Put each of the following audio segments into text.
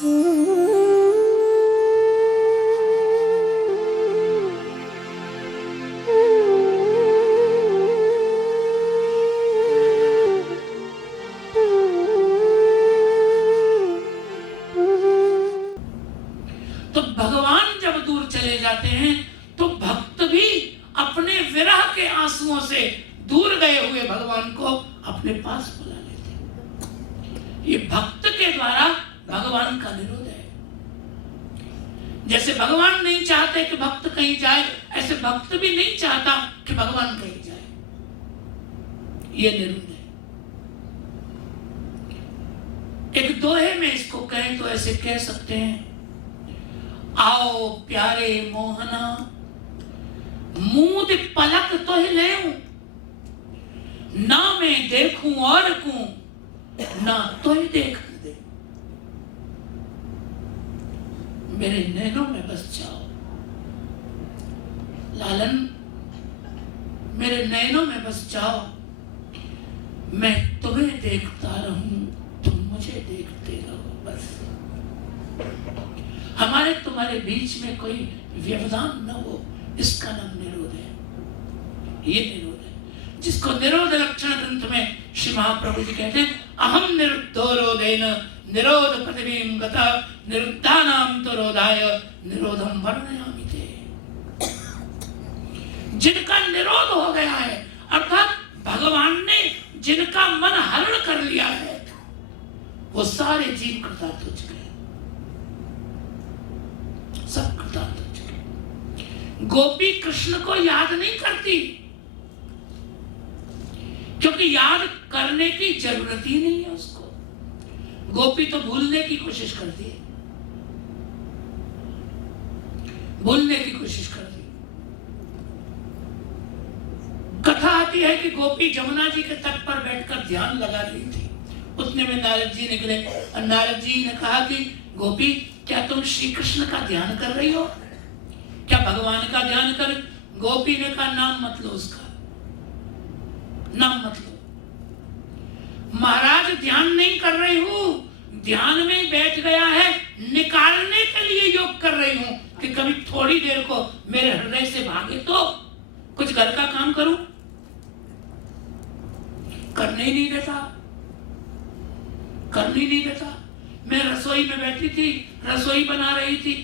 तो भगवान जब दूर चले जाते हैं तो भक्त भी अपने विरह के आंसुओं से दूर गए हुए भगवान को अपने पास बुला लेते हैं। ये भक्त के द्वारा भगवान का निरोध है। जैसे भगवान नहीं चाहते कि भक्त कहीं जाए, ऐसे भक्त भी नहीं चाहता कि भगवान कहीं जाए। ये निरोध है। एक दोहे में इसको कहें तो ऐसे कह सकते हैं, आओ प्यारे मोहना मूंद पलक तो ही लेऊं, ना मैं देखूं और कूं, ना तो ही देख दे। मेरे नैनों में बस जाओ लालन, मेरे नैनों में बस जाओ, मैं तुम्हें देखता रहूं, तुम मुझे देखते रहो। बस हमारे तुम्हारे बीच में कोई व्यवधान न हो, इसका नाम निरोध है। ये निरोध है जिसको निरोध लक्षण ग्रंथ में श्री महाप्रभु जी कहते हैं, अहम निरुद्धो रोधेन निरोध पदवीं गता निरुद्धानां तो रोधाय निरोधम वर्णयामि ते। जिनका निरोध हो गया है, अर्थात भगवान ने जिनका मन हरण कर लिया है, वो सारे जीव कृतार्थ हो चुके हैं, सब कृतार्थ हो चुके। गोपी कृष्ण को याद नहीं करती, क्योंकि याद करने की जरूरत ही नहीं है उसको। गोपी तो भूलने की कोशिश करती है, भूलने की कोशिश करती है। कथा आती है कि गोपी जमुना जी के तट पर बैठकर ध्यान लगा रही थी। उतने में नारद जी निकले और नारद जी ने कहा कि गोपी, क्या तुम श्री कृष्ण का ध्यान कर रही हो? क्या भगवान का ध्यान कर? गोपी ने कहा, नाम मत लो उसका, नाम मत लो महाराज, ध्यान नहीं कर रही हूं, ध्यान में बैठ गया है, निकालने के लिए योग कर रही हूं कि कभी थोड़ी देर को मेरे हृदय से भागे तो कुछ घर का काम करूं। करने ही नहीं देता, करने ही नहीं देता। मैं रसोई में बैठी थी, रसोई बना रही थी,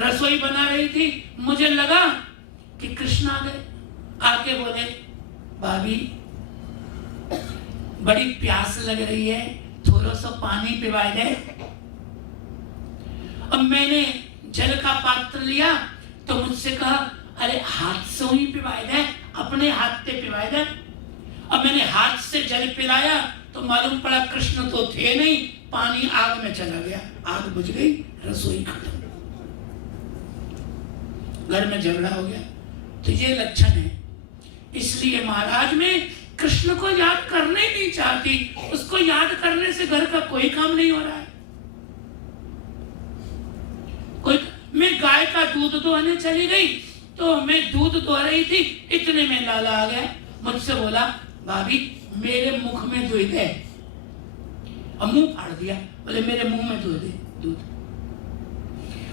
रसोई बना रही थी, मुझे लगा कि कृष्ण आ गए। आके बोले, भाभी बड़ी प्यास लग रही है, थोड़ा सा पानी पिवा दे। अब मैंने जल का पात्र लिया तो मुझसे कहा, अरे हाथ से ही पिवाए दे, अपने हाथ से पिवाए दे। अब मैंने हाथ से जल पिलाया तो मालूम पड़ा कृष्ण तो थे नहीं, पानी आग में चला गया, आग बुझ गई, रसोई खत्म, घर में झगड़ा हो गया। तो ये लक्षण है। इसलिए महाराज में कृष्ण को याद करने नहीं चाहती, उसको याद करने से घर का कोई काम नहीं हो रहा है। कोई, मैं गाय का दूध दुहाने चली गई तो मैं दूध दुहा रही थी, इतने में लाला आ गया, मुझसे बोला, भाभी मेरे मुख में दुह दे। अब मुंह फाड़ दिया, बोले मेरे मुंह में दुह दे दूध।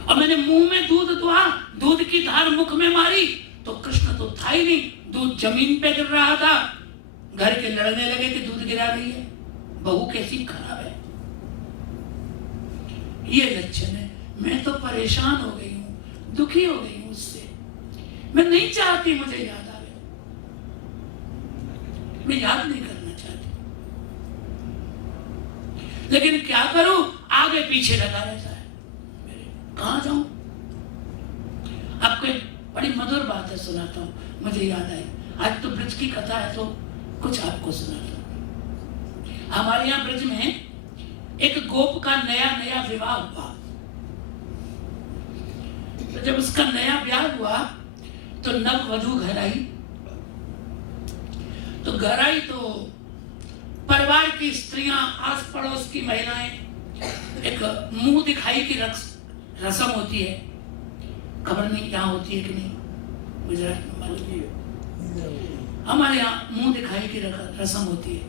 और मैंने मुंह में दूध दुहा, दूध की धार मुख में मारी तो कृष्ण तो था ही नहीं, दूध जमीन पे गिर रहा था। घर के लड़ने लगे कि दूध गिरा रही है, बहू कैसी खराब है। ये लक्षण है। मैं तो परेशान हो गई हूं, दुखी हो गई हूं उससे, मैं नहीं चाहती मुझे याद आवे, मैं याद नहीं करना चाहती, लेकिन क्या करूं, आगे पीछे लगा रहता है, कहां जाऊं। आपको एक बड़ी मधुर बात है, सुनाता हूं, मुझे याद आई। आज तो ब्रज की कथा है तो कुछ आपको सुनाता हूं। हमारे यहाँ ब्रज में एक गोप का नया नया विवाह हुआ। तो जब उसका नया ब्याह हुआ तो नववधू घर आई। तो घर आई तो परिवार की स्त्रियां, आस पड़ोस की महिलाएं, एक मुंह दिखाई की रस्म होती है, खबर नहीं यहाँ होती है कि नहीं, गुजरात में मालूम नहीं, हमारे यहाँ मुंह दिखाई की रस्म होती है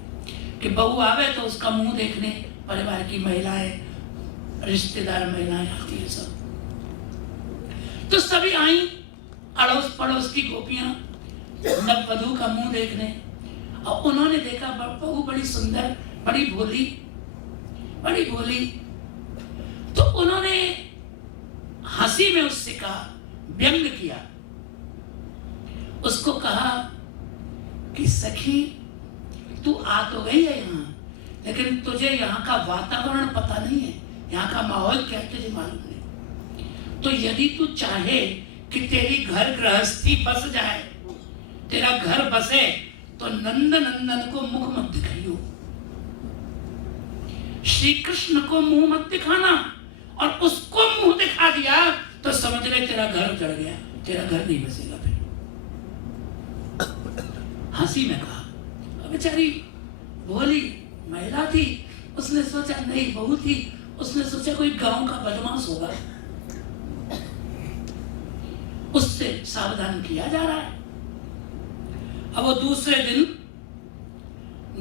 कि बहू आवे तो उसका मुंह देखने परिवार की महिलाएं रिश्तेदार महिलाएं आती है सब। तो सभी आई, अड़ोस पड़ोस की गोपियां नववधू का मुंह देखने, और उन्होंने देखा बहू बड़ी सुंदर, बड़ी भोली, बड़ी भोली। तो उन्होंने हंसी में उससे कहा, व्यंग किया, उसको कहा कि सखी तू आ तो गई है यहाँ, लेकिन तुझे यहाँ का वातावरण पता नहीं है, यहाँ का माहौल क्या तुझे मालूम नहीं। तो यदि तू चाहे कि तेरी घर गृहस्थी बस जाए, तेरा घर बसे, तो नंद नंदन को मुख मत दिखाइयो, श्री कृष्ण को मुंह मत दिखाना। और उसको मुंह दिखा दिया तो समझ ले तेरा घर उजड़ गया, तेरा घर नहीं बसेगा फिर। हंसी में कहा। बेचारी भोली महिला थी, उसने सोचा नहीं बहू थी, उसने सोचा कोई गांव का बदमाश होगा, उससे सावधान किया जा रहा है। अब वो दूसरे दिन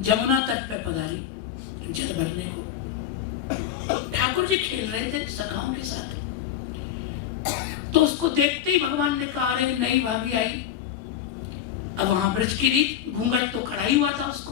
जमुना तट पे पधारी जल भरने को। ठाकुर जी खेल रहे थे सखाओं के साथ, तो उसको देखते ही भगवान ने कहा, अरे नई भाभी आई। अब वहां ब्रज की रीत, घूंघट तो खड़ा ही हुआ था उसको।